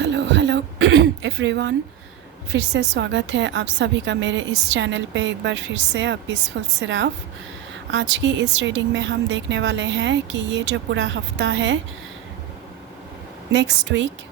Hello hello everyone. फिर से स्वागत है आप सभी का मेरे इस चैनल पे एक बार फिर से पीसफुल सिराफ। आज की इस रीडिंग में हम देखने वाले हैं कि ये जो पूरा हफ्ता है, नेक्स्ट वीक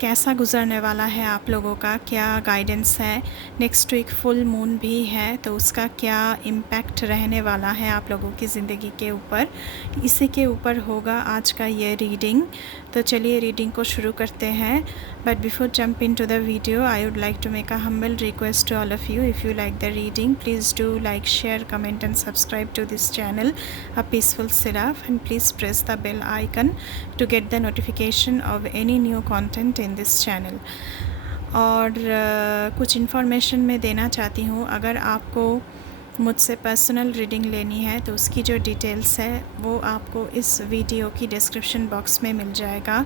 कैसा गुज़रने वाला है, आप लोगों का क्या गाइडेंस है। नेक्स्ट वीक फुल मून भी है, तो उसका क्या इम्पैक्ट रहने वाला है आप लोगों की ज़िंदगी के ऊपर, इसी के ऊपर होगा आज का ये रीडिंग। तो चलिए रीडिंग को शुरू करते हैं। But before jump into the video, I would like to make a humble request to all of you, if you like the reading please do like, share, comment and subscribe to this channel A Peaceful Seraph, and please press the bell icon to get the notification of any new content in this channel. और कुछ information मैं देना चाहती हूँ। अगर आपको मुझसे personal reading लेनी है तो उसकी जो डिटेल्स है वो आपको इस वीडियो की डिस्क्रिप्शन बॉक्स में मिल जाएगा।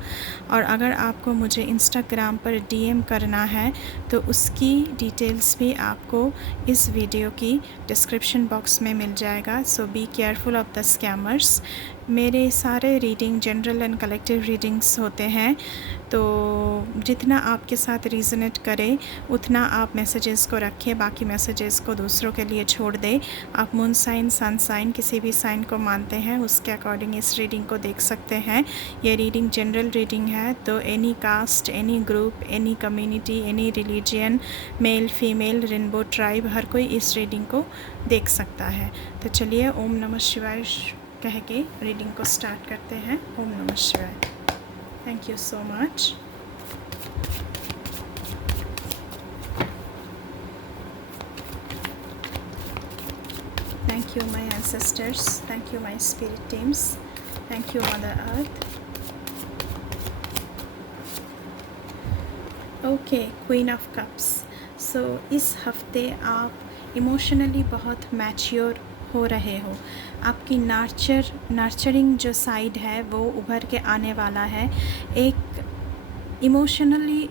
और अगर आपको मुझे इंस्टाग्राम पर डीएम करना है तो उसकी डिटेल्स भी आपको इस वीडियो की डिस्क्रिप्शन बॉक्स में मिल जाएगा। So be careful of the scammers. मेरे सारे reading general and collective readings होते हैं, तो जितना आपके साथ रीजनेट करे उतना आप मैसेजेस को रखें, बाकी मैसेजेस को दूसरों के लिए छोड़ दें। आप मून साइन, सन साइन, किसी भी साइन को मानते हैं उसके अकॉर्डिंग इस रीडिंग को देख सकते हैं। ये रीडिंग जनरल रीडिंग है, तो any caste, any group, any community, any religion, male female, rainbow tribe, हर कोई इस रीडिंग को देख सकता है। तो चलिए ओम नमः शिवाय कह के रीडिंग को स्टार्ट करते हैं। ओम नमः शिवाय। Thank you so much. Thank you my ancestors, thank you my spirit teams, thank you Mother Earth. Okay, queen of cups. So इस हफ्ते आप इमोशनली बहुत मैच्योर हो रहे हो। आपकी नर्चरिंग जो साइड है वो उभर के आने वाला है। एक इमोशनल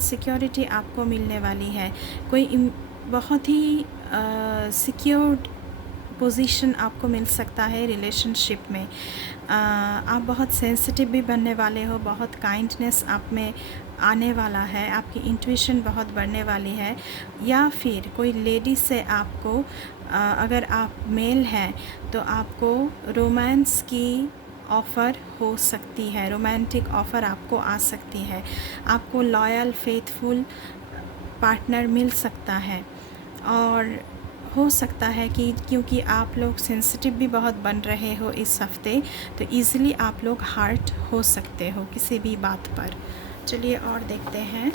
सिक्योरिटी आपको मिलने वाली है। कोई बहुत ही सिक्योर्ड पोजीशन आपको मिल सकता है रिलेशनशिप में। आप बहुत सेंसिटिव भी बनने वाले हो, बहुत काइंडनेस आप में आने वाला है, आपकी इंट्यूशन बहुत बढ़ने वाली है। या फिर कोई लेडी से आपको अगर आप मेल हैं तो आपको रोमांस की ऑफ़र हो सकती है, रोमांटिक ऑफ़र आपको आ सकती है। आपको लॉयल फेथफुल पार्टनर मिल सकता है। और हो सकता है कि क्योंकि आप लोग सेंसिटिव भी बहुत बन रहे हो इस हफ्ते, तो ईज़िली आप लोग हर्ट हो सकते हो किसी भी बात पर। चलिए और देखते हैं।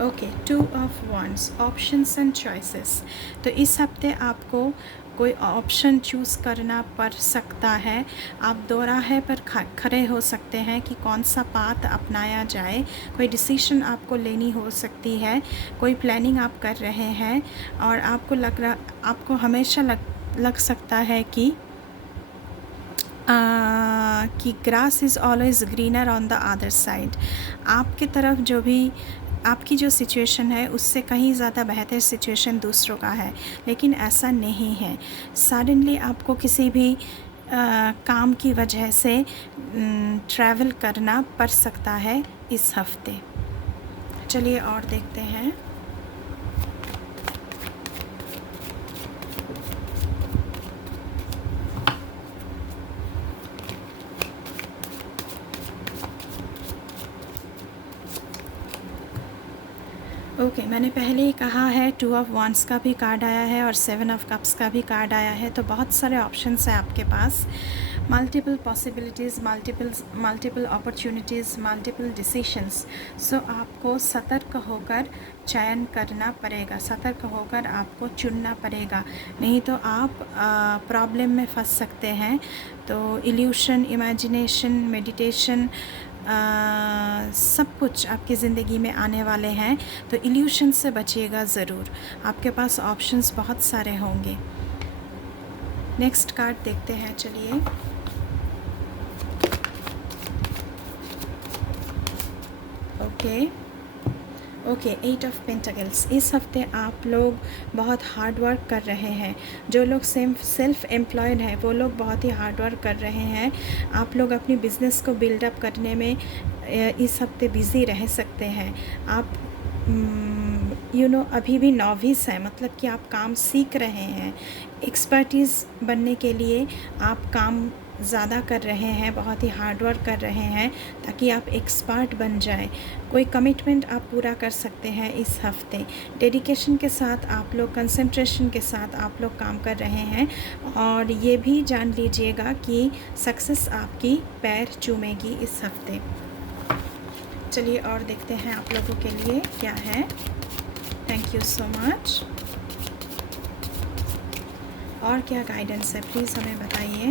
Okay, 2 of wands, options and choices. तो इस हफ्ते आपको कोई ऑप्शन चूज़ करना पड़ सकता है। आप दोराहे पर खड़े हो सकते हैं कि कौन सा पाथ अपनाया जाए। कोई डिसीजन आपको लेनी हो सकती है, कोई प्लानिंग आप कर रहे हैं और आपको हमेशा लग सकता है कि grass is always greener on the other side. आपके तरफ जो भी आपकी जो सिचुएशन है उससे कहीं ज़्यादा बेहतर सिचुएशन दूसरों का है, लेकिन ऐसा नहीं है। सडनली आपको किसी भी काम की वजह से ट्रैवल करना पड़ सकता है इस हफ्ते। चलिए और देखते हैं। ओके, मैंने पहले ही कहा है 2 ऑफ वंड्स का भी कार्ड आया है और 7 ऑफ कप्स का भी कार्ड आया है, तो बहुत सारे ऑप्शंस हैं आपके पास। Multiple possibilities, multiple opportunities, multiple decisions. So आपको सतर्क होकर चयन करना पड़ेगा, सतर्क होकर आपको चुनना पड़ेगा, नहीं तो आप प्रॉब्लम में फंस सकते हैं। तो इल्यूशन, इमेजिनेशन, मेडिटेशन सब कुछ आपकी ज़िंदगी में आने वाले हैं, तो इल्यूशन से बचिएगा ज़रूर। आपके पास ऑप्शंस बहुत सारे होंगे। नेक्स्ट कार्ड देखते हैं, चलिए। Okay 8 of pentacles. इस हफ्ते आप लोग बहुत हार्ड वर्क कर रहे हैं। जो लोग सेल्फ एम्प्लॉयड हैं वो लोग बहुत ही हार्ड वर्क कर रहे हैं। आप लोग अपनी बिज़नेस को बिल्डअप करने में इस हफ्ते बिज़ी रह सकते हैं। आप अभी भी नॉविस हैं, मतलब कि आप काम सीख रहे हैं। एक्सपर्टीज़ बनने के लिए आप काम ज़्यादा कर रहे हैं, बहुत ही हार्ड वर्क कर रहे हैं ताकि आप एक्सपर्ट बन जाएं। कोई कमिटमेंट आप पूरा कर सकते हैं इस हफ्ते। डेडिकेशन के साथ आप लोग, कंसंट्रेशन के साथ आप लोग काम कर रहे हैं, और ये भी जान लीजिएगा कि सक्सेस आपकी पैर चूमेगी इस हफ्ते। चलिए और देखते हैं आप लोगों के लिए क्या है। Thank you so much. और क्या गाइडेंस है, प्लीज़ हमें बताइए।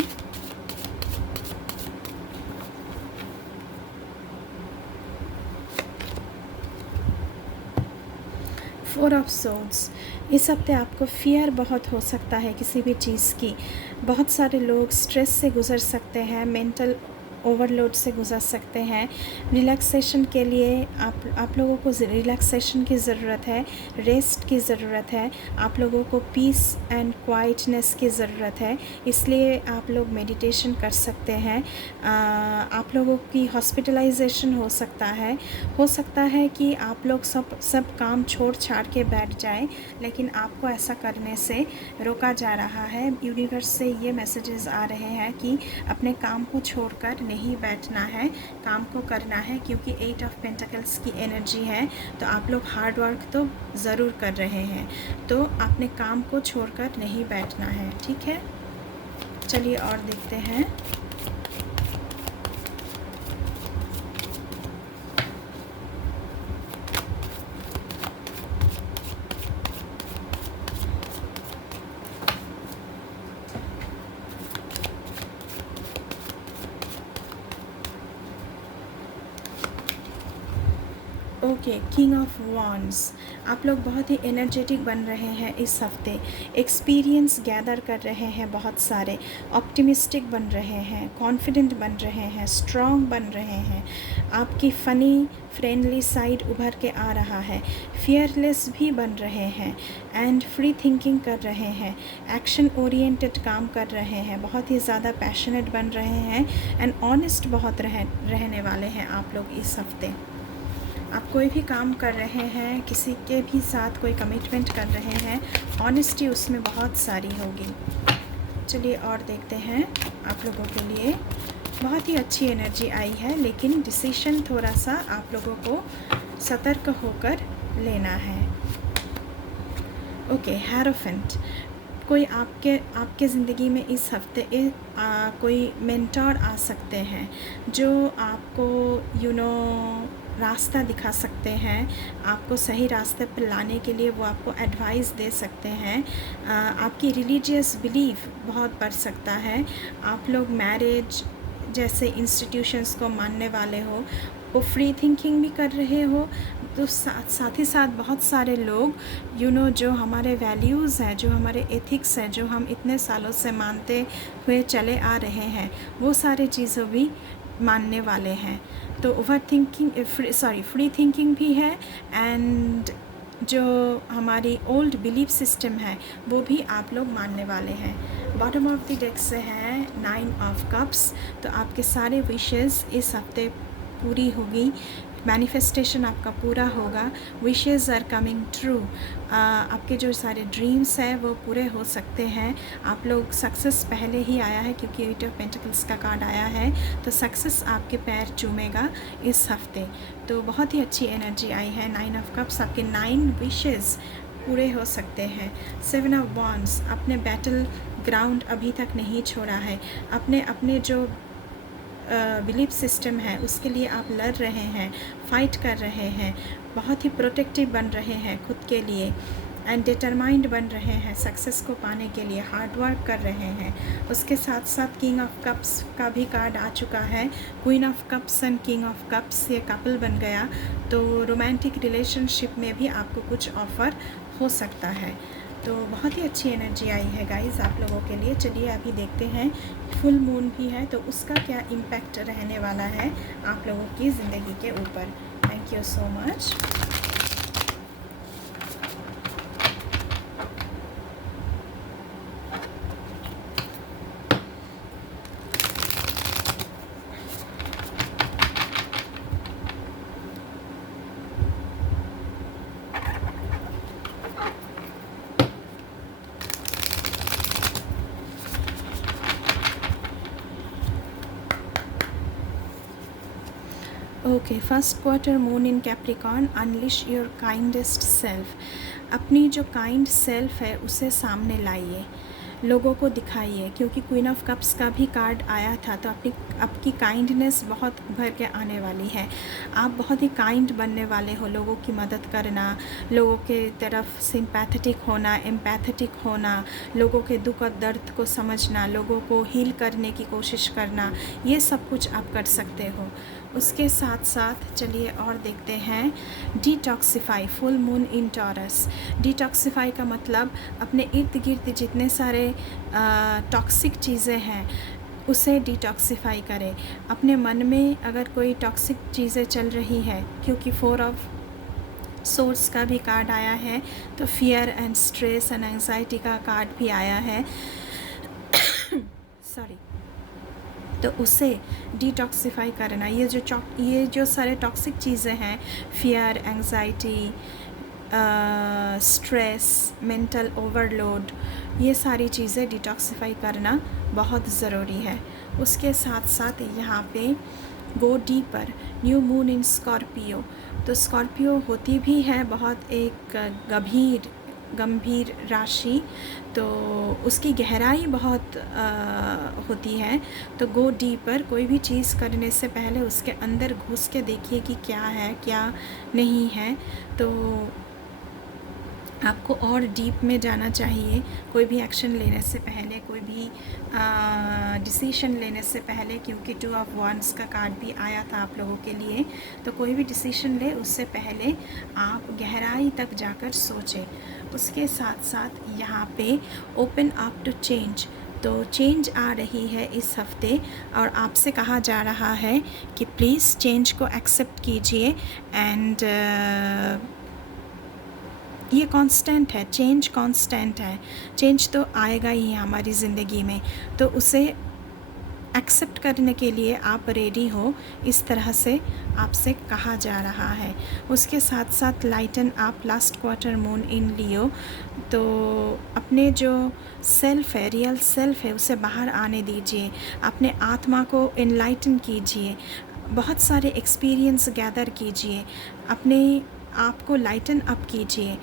Four of swords. इस हफ्ते आपको फियर बहुत हो सकता है किसी भी चीज़ की। बहुत सारे लोग स्ट्रेस से गुज़र सकते हैं, मेंटल ओवरलोड से गुज़र सकते हैं। रिलैक्सेशन के लिए आप लोगों को रिलैक्सेशन की ज़रूरत है, रेस्ट की ज़रूरत है। आप लोगों को पीस एंड क्वाइटनेस की ज़रूरत है, इसलिए आप लोग मेडिटेशन कर सकते हैं। आप लोगों की हॉस्पिटलाइजेशन हो सकता है कि आप लोग सब काम छोड़ छाड़ के बैठ जाएं, लेकिन आपको ऐसा करने से रोका जा रहा है। यूनिवर्स से ये मैसेजेस आ रहे हैं कि अपने काम को छोड़कर नहीं बैठना है, काम को करना है, क्योंकि 8 ऑफ पेंटाकल्स की एनर्जी है। तो आप लोग हार्ड वर्क तो ज़रूर कर रहे हैं, तो अपने काम को छोड़कर नहीं बैठना है, ठीक है। चलिए और देखते हैं। Okay, king of wands. आप लोग बहुत ही एनर्जेटिक बन रहे हैं इस हफ्ते। एक्सपीरियंस गैदर कर रहे हैं बहुत सारे, ऑप्टिमिस्टिक बन रहे हैं, कॉन्फिडेंट बन रहे हैं, स्ट्रॉन्ग बन रहे हैं। आपकी फ़नी फ्रेंडली साइड उभर के आ रहा है। फियरलेस भी बन रहे हैं एंड फ्री थिंकिंग कर रहे हैं। एक्शन ओरिएंटेड काम कर रहे हैं, बहुत ही ज़्यादा पैशनेट बन रहे हैं एंड ऑनेस्ट बहुत रहने वाले हैं आप लोग इस हफ्ते। आप कोई भी काम कर रहे हैं, किसी के भी साथ कोई कमिटमेंट कर रहे हैं, ऑनेस्टी उसमें बहुत सारी होगी। चलिए और देखते हैं आप लोगों के लिए। बहुत ही अच्छी एनर्जी आई है, लेकिन डिसीशन थोड़ा सा आप लोगों को सतर्क होकर लेना है। Okay, hierophant. कोई आपके ज़िंदगी में इस हफ्ते कोई मेंटोर आ सकते हैं जो आपको रास्ता दिखा सकते हैं, आपको सही रास्ते पर लाने के लिए वो आपको एडवाइस दे सकते हैं। आपकी रिलीजियस बिलीफ बहुत बढ़ सकता है। आप लोग मैरिज जैसे इंस्टीट्यूशंस को मानने वाले हो, वो फ्री थिंकिंग भी कर रहे हो, तो साथ ही साथ बहुत सारे लोग जो हमारे वैल्यूज़ हैं, जो हमारे एथिक्स हैं, जो हम इतने सालों से मानते हुए चले आ रहे हैं, वो सारे चीज़ों भी मानने वाले हैं। तो फ्री थिंकिंग भी है, एंड जो हमारी ओल्ड बिलीफ सिस्टम है वो भी आप लोग मानने वाले हैं। बॉटम ऑफ द डेक से है 9 ऑफ कप्स। तो आपके सारे विशेस इस हफ्ते पूरी होगी, मैनिफेस्टेशन आपका पूरा होगा, विशेज़ आर कमिंग ट्रू। आपके जो सारे ड्रीम्स हैं वो पूरे हो सकते हैं। आप लोग सक्सेस पहले ही आया है, क्योंकि 8 ऑफ पेंटिकल्स का कार्ड आया है, तो सक्सेस आपके पैर चूमेगा इस हफ्ते। तो बहुत ही अच्छी एनर्जी आई है। 9 ऑफ कप्स, आपके 9 विशेज़ पूरे हो सकते हैं। 7 ऑफ वॉन्ड्स, अपने बैटल ग्राउंड अभी तक नहीं छोड़ा है। अपने जो बिलीफ सिस्टम है उसके लिए आप लड़ रहे हैं, फ़ाइट कर रहे हैं, बहुत ही प्रोटेक्टिव बन रहे हैं खुद के लिए। एंड डिटरमाइंड बन रहे हैं सक्सेस को पाने के लिए, हार्ड वर्क कर रहे हैं। उसके साथ साथ किंग ऑफ कप्स का भी कार्ड आ चुका है। Queen of cups and king of cups, ये कपल बन गया, तो रोमांटिक रिलेशनशिप में भी आपको कुछ ऑफ़र हो सकता है। तो बहुत ही अच्छी एनर्जी आई है गाइज़ आप लोगों के लिए। चलिए अभी देखते हैं, फुल मून भी है तो उसका क्या इम्पैक्ट रहने वाला है आप लोगों की ज़िंदगी के ऊपर। Thank you so much. Okay, first quarter moon in Capricorn, unleash your kindest self. अपनी जो काइंड सेल्फ है उसे सामने लाइए, लोगों को दिखाइए, क्योंकि क्वीन ऑफ कप्स का भी कार्ड आया था। तो आपकी काइंडनेस बहुत उभर के आने वाली है। आप बहुत ही काइंड बनने वाले हो, लोगों की मदद करना, लोगों के तरफ सिंपैथेटिक होना, एम्पैथेटिक होना, लोगों के दुख और दर्द को समझना, लोगों को हील करने की कोशिश करना, ये सब कुछ आप कर सकते हो। उसके साथ साथ चलिए और देखते हैं, detoxify, full moon in taurus. Detoxify का मतलब अपने इर्द गिर्द जितने सारे टॉक्सिक चीज़ें हैं उसे डिटॉक्सिफाई करें। अपने मन में अगर कोई टॉक्सिक चीज़ें चल रही है, क्योंकि 4 ऑफ सोर्स का भी कार्ड आया है, तो fear and stress and anxiety का कार्ड भी आया है सॉरी, तो उसे डिटॉक्सिफाई करना। ये जो सारे टॉक्सिक चीज़ें हैं, fear, anxiety, stress, mental overload, ये सारी चीज़ें डिटॉक्सिफाई करना बहुत ज़रूरी है। उसके साथ साथ यहाँ पे go deeper, new moon in Scorpio. तो स्कॉर्पियो होती भी है बहुत एक गंभीर राशि, तो उसकी गहराई बहुत होती है। तो गो डीपर, कोई भी चीज़ करने से पहले उसके अंदर घुस के देखिए कि क्या है क्या नहीं है। तो आपको और डीप में जाना चाहिए कोई भी एक्शन लेने से पहले, कोई भी डिसीशन लेने से पहले, क्योंकि 2 ऑफ वांड्स का कार्ड भी आया था आप लोगों के लिए। तो कोई भी डिसीशन ले उससे पहले आप गहराई तक जाकर सोचें। उसके साथ साथ यहाँ पे ओपन अप टू चेंज, तो चेंज आ रही है इस हफ्ते और आपसे कहा जा रहा है कि प्लीज़ चेंज को एक्सेप्ट कीजिए। एंड ये कांस्टेंट है, चेंज कांस्टेंट है, चेंज तो आएगा ही हमारी ज़िंदगी में, तो उसे एक्सेप्ट करने के लिए आप रेडी हो, इस तरह से आपसे कहा जा रहा है। उसके साथ साथ lighten up, last quarter moon in Leo. तो अपने जो सेल्फ है, रियल सेल्फ है, उसे बाहर आने दीजिए, अपने आत्मा को इनलाइटन कीजिए, बहुत सारे एक्सपीरियंस गैदर कीजिए, अपने आपको लाइटन अप कीजिए।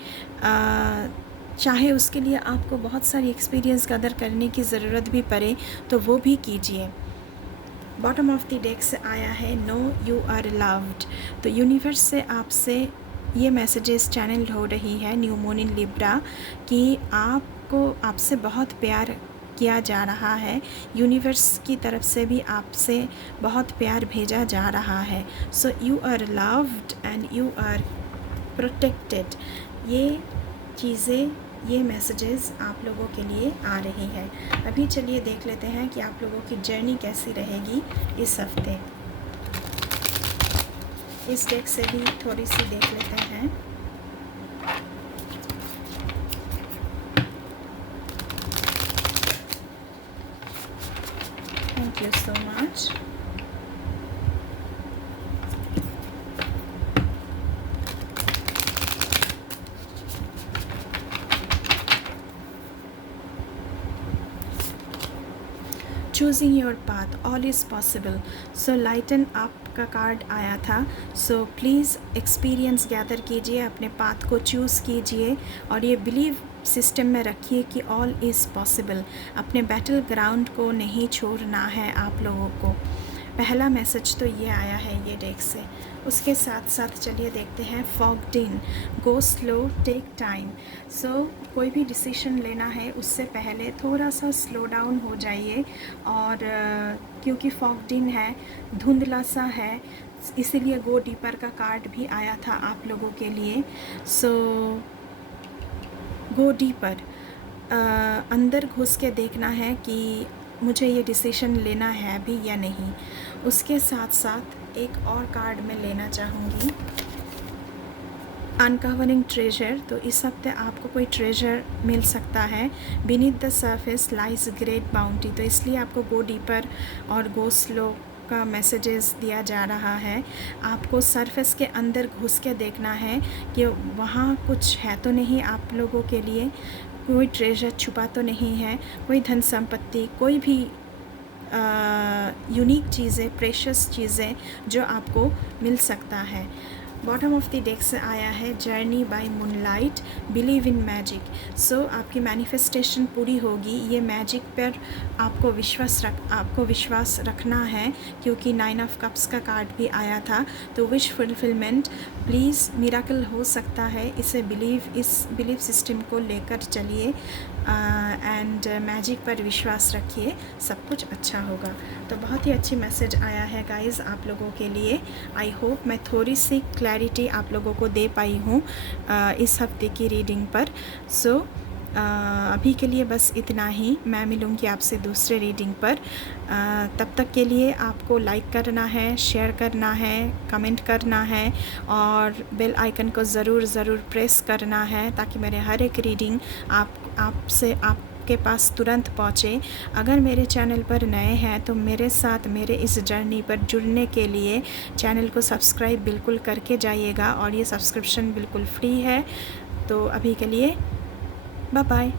चाहे उसके लिए आपको बहुत सारी एक्सपीरियंस गैदर करने की ज़रूरत भी पड़े तो वो भी कीजिए। बॉटम ऑफ द डेक से आया है नो यू आर लव्ड। तो यूनिवर्स से आपसे ये मैसेजेस चैनल हो रही है, न्यू मून इन लिब्रा, कि आपसे बहुत प्यार किया जा रहा है। यूनिवर्स की तरफ से भी आपसे बहुत प्यार भेजा जा रहा है। So you are loved and you are protected. ये चीज़ें, ये मैसेजेस आप लोगों के लिए आ रही है। अभी चलिए देख लेते हैं कि आप लोगों की जर्नी कैसी रहेगी इस हफ्ते। इस डेक से भी थोड़ी सी देख लेते हैं। Thank you so much. Choosing your path, all is possible. So lighten up का कार्ड आया था। सो प्लीज़ एक्सपीरियंस गैदर कीजिए, अपने पाथ को चूज़ कीजिए और ये बिलीव सिस्टम में रखिए कि ऑल इज़ पॉसिबल। अपने बैटल ग्राउंड को नहीं छोड़ना है आप लोगों को। पहला मैसेज तो ये आया है ये डेक से। उसके साथ साथ चलिए देखते हैं फॉग्ड इन, गो स्लो, टेक टाइम। सो कोई भी डिसीजन लेना है उससे पहले थोड़ा सा स्लो डाउन हो जाइए। और क्योंकि फॉग्ड इन है, धुंधला सा है, इसीलिए गो डीपर का कार्ड भी आया था आप लोगों के लिए। सो गो डीपर, अंदर घुस के देखना है कि मुझे ये डिसीजन लेना है भी या नहीं। उसके साथ साथ एक और कार्ड मैं लेना चाहूँगी, अनकवरिंग ट्रेजर। तो इस हफ्ते आपको कोई ट्रेजर मिल सकता है। Beneath the surface lies great bounty, तो इसलिए आपको गो डीपर और गो स्लो का मैसेजेस दिया जा रहा है। आपको सरफेस के अंदर घुस के देखना है कि वहाँ कुछ है तो नहीं आप लोगों के लिए, कोई ट्रेजर छुपा तो नहीं है, कोई धन संपत्ति, कोई भी यूनिक चीज़ें, प्रेशियस चीज़ें जो आपको मिल सकता है। बॉटम ऑफ द डेक से आया है journey by moonlight, believe in magic. So आपकी मैनिफेस्टेशन पूरी होगी। ये मैजिक पर आपको विश्वास रखना है, क्योंकि 9 ऑफ कप्स का कार्ड भी आया था। तो विश फुलफिलमेंट, प्लीज़ मिराकल हो सकता है, इस बिलीव सिस्टम को लेकर चलिए एंड मैजिक पर विश्वास रखिए, सब कुछ अच्छा होगा। तो बहुत ही अच्छी मैसेज आया है गाइज़ आप लोगों के लिए। आई होप मैं थोड़ी सी क्लैरिटी आप लोगों को दे पाई हूँ इस हफ्ते की रीडिंग पर। सो अभी के लिए बस इतना ही। मैं मिलूँगी आपसे दूसरे रीडिंग पर। तब तक के लिए आपको लाइक करना है, शेयर करना है, कमेंट करना है और बेल आइकन को ज़रूर प्रेस करना है, ताकि मेरे हर एक रीडिंग आपके पास तुरंत पहुँचे। अगर मेरे चैनल पर नए हैं तो मेरे साथ मेरे इस जर्नी पर जुड़ने के लिए चैनल को सब्सक्राइब बिल्कुल करके जाइएगा, और ये सब्सक्रिप्शन बिल्कुल फ्री है। तो अभी के लिए बाय बाय।